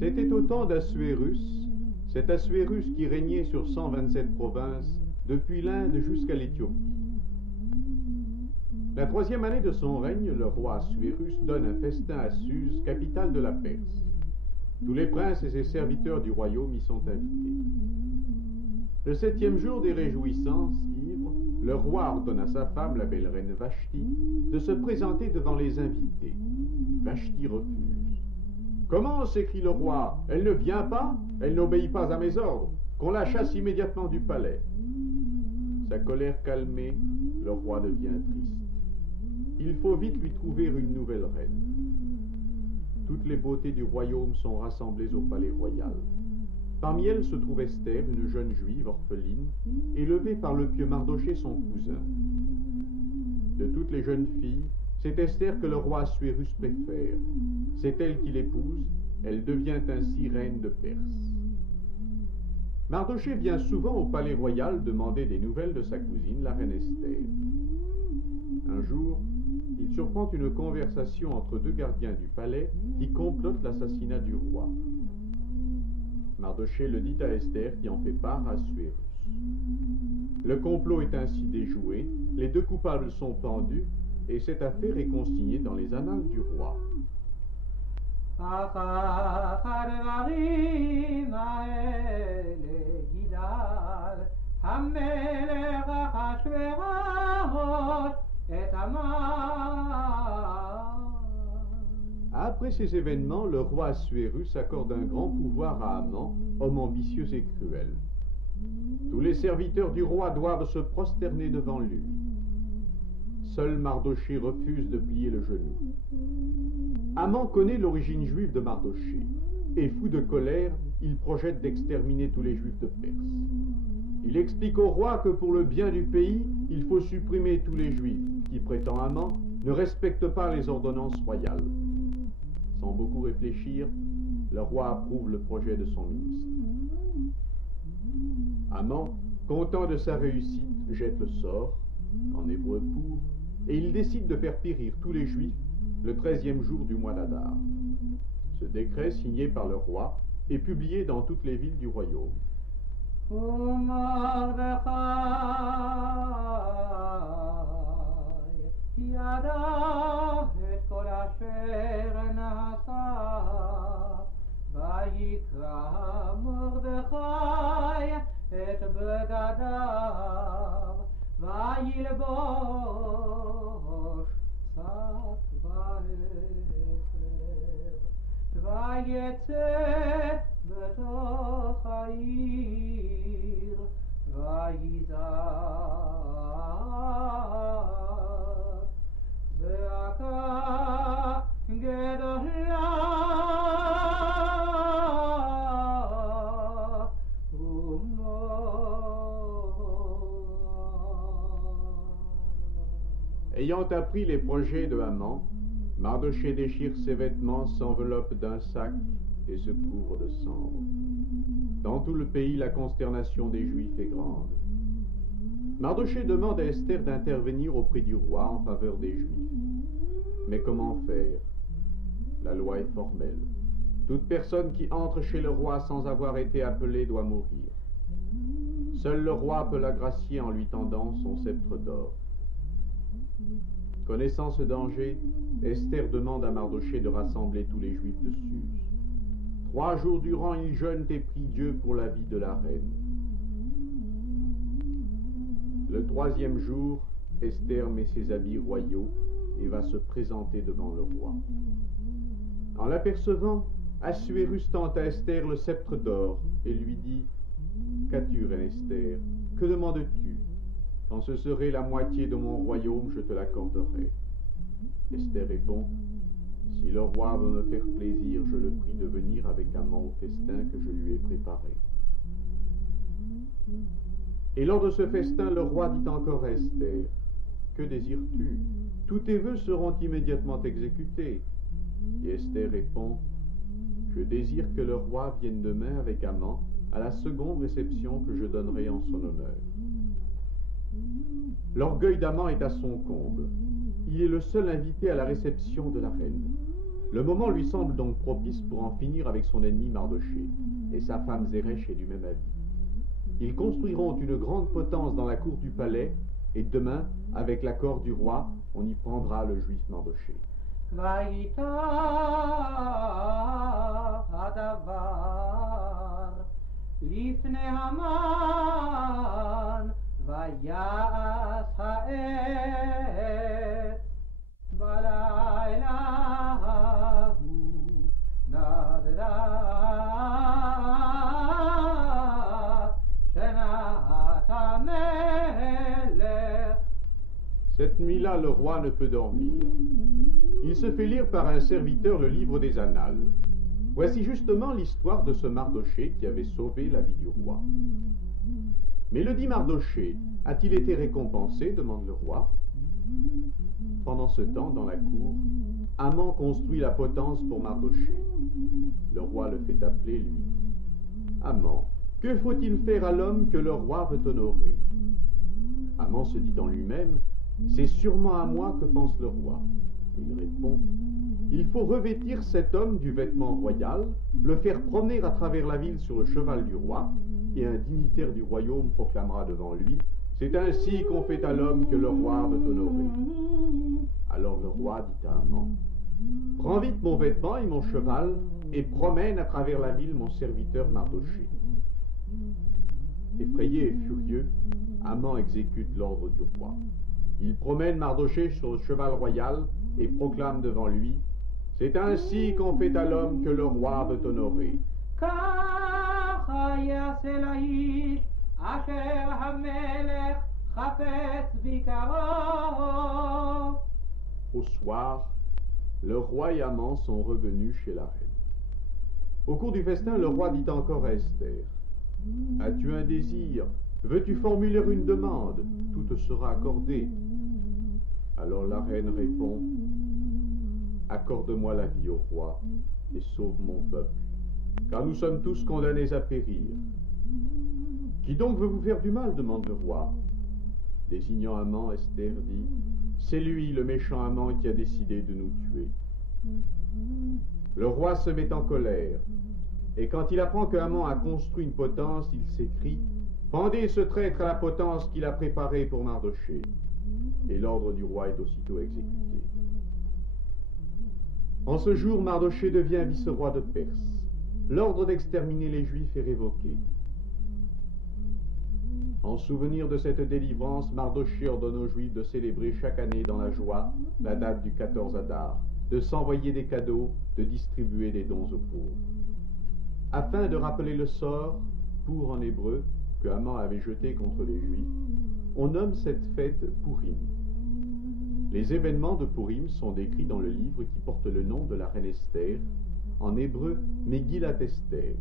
C'était au temps d'Assuérus, cet Assuérus qui régnait sur 127 provinces, depuis l'Inde jusqu'à l'Éthiopie. La 3e année de son règne, le roi Assuérus donne un festin à Suse, capitale de la Perse. Tous les princes et ses serviteurs du royaume y sont invités. Le 7e jour des réjouissances, ivre, le roi ordonne à sa femme, la belle reine Vashti, de se présenter devant les invités. Vashti refuse. « Comment ?» s'écrie le roi. « Elle ne vient pas, elle n'obéit pas à mes ordres, qu'on la chasse immédiatement du palais. » Sa colère calmée, le roi devient triste. Il faut vite lui trouver une nouvelle reine. Toutes les beautés du royaume sont rassemblées au palais royal. Parmi elles se trouve Esther, une jeune juive orpheline, élevée par le pieux Mardochée, son cousin. De toutes les jeunes filles, c'est Esther que le roi Assuérus préfère. C'est elle qui l'épouse, elle devient ainsi reine de Perse. Mardochée vient souvent au palais royal demander des nouvelles de sa cousine, la reine Esther. Un jour, il surprend une conversation entre 2 gardiens du palais qui complotent l'assassinat du roi. Mardochée le dit à Esther qui en fait part à Assuérus. Le complot est ainsi déjoué, les 2 coupables sont pendus et cette affaire est consignée dans les annales du roi. Après ces événements, le roi Assuérus accorde un grand pouvoir à Haman, homme ambitieux et cruel. Tous les serviteurs du roi doivent se prosterner devant lui. Seul Mardochée refuse de plier le genou. Haman connaît l'origine juive de Mardochée, et fou de colère, il projette d'exterminer tous les juifs de Perse. Il explique au roi que pour le bien du pays, il faut supprimer tous les juifs qui, prétend Haman, ne respectent pas les ordonnances royales. Sans beaucoup réfléchir, le roi approuve le projet de son ministre. Haman, content de sa réussite, jette le sort, en hébreu pour, et il décide de faire périr tous les juifs le 13e jour du mois d'Adar. Ce décret, signé par le roi, est publié dans toutes les villes du royaume. Ayant appris les projets de Haman, Mardochée déchire ses vêtements, s'enveloppe d'un sac et se couvre de cendres. Dans tout le pays, la consternation des Juifs est grande. Mardochée demande à Esther d'intervenir auprès du roi en faveur des Juifs. Mais comment faire? La loi est formelle. Toute personne qui entre chez le roi sans avoir été appelée doit mourir. Seul le roi peut la gracier en lui tendant son sceptre d'or. Connaissant ce danger, Esther demande à Mardochée de rassembler tous les Juifs de Suse. 3 jours durant, ils jeûnent et prient Dieu pour la vie de la reine. Le 3e jour, Esther met ses habits royaux et va se présenter devant le roi. En l'apercevant, Assuérus tend à Esther le sceptre d'or et lui dit « Qu'as-tu, reine Esther? Que demandes-tu? Quand ce serait la moitié de mon royaume, je te l'accorderai. » Esther répond « Si le roi veut me faire plaisir, je le prie de venir avec Haman au festin que je lui ai préparé. » Et lors de ce festin, le roi dit encore à Esther « Que désires-tu? Tous tes vœux seront immédiatement exécutés. » Et Esther répond « Je désire que le roi vienne demain avec Haman à la seconde réception que je donnerai en son honneur. » L'orgueil d'Haman est à son comble. Il est le seul invité à la réception de la reine. Le moment lui semble donc propice pour en finir avec son ennemi Mardochée, et sa femme Zeresh est du même avis. Ils construiront une grande potence dans la cour du palais, et demain, avec l'accord du roi, on y prendra le juif Mardochée. Cette nuit-là, le roi ne peut dormir. Il se fait lire par un serviteur le livre des Annales. Voici justement l'histoire de ce Mardochée qui avait sauvé la vie du roi. Mais le dit Mardochée a-t-il été récompensé, demande le roi. Pendant ce temps, dans la cour, Haman construit la potence pour Mardochée. Le roi le fait appeler, lui dit: Haman, que faut-il faire à l'homme que le roi veut honorer? Haman se dit en lui-même: c'est sûrement à moi que pense le roi. Et il répond: il faut revêtir cet homme du vêtement royal, le faire promener à travers la ville sur le cheval du roi, et un dignitaire du royaume proclamera devant lui: c'est ainsi qu'on fait à l'homme que le roi veut honorer. Alors le roi dit à Haman: prends vite mon vêtement et mon cheval, et promène à travers la ville mon serviteur Mardochée. Effrayé et furieux, Haman exécute l'ordre du roi. Il promène Mardochée sur le cheval royal et proclame devant lui: c'est ainsi qu'on fait à l'homme que le roi veut honorer. Au soir, le roi et Haman sont revenus chez la reine. Au cours du festin, le roi dit encore à Esther: as-tu un désir? Veux-tu formuler une demande? Tout te sera accordé. Alors la reine répond: accorde-moi la vie, ô roi, et sauve mon peuple, car nous sommes tous condamnés à périr. Qui donc veut vous faire du mal? Demande le roi. Désignant Haman, Esther dit: c'est lui, le méchant Haman, qui a décidé de nous tuer. Le roi se met en colère, et quand il apprend que Haman a construit une potence, il s'écrie: pendez ce traître à la potence qu'il a préparée pour Mardochée. Et l'ordre du roi est aussitôt exécuté. En ce jour, Mardochée devient vice-roi de Perse. L'ordre d'exterminer les Juifs est révoqué. En souvenir de cette délivrance, Mardochée ordonne aux Juifs de célébrer chaque année dans la joie la date du 14 Adar, de s'envoyer des cadeaux, de distribuer des dons aux pauvres. Afin de rappeler le sort, pour en hébreu, que Haman avait jeté contre les Juifs, on nomme cette fête Purim. Les événements de Purim sont décrits dans le livre qui porte le nom de la reine Esther, en hébreu Megillat Esther.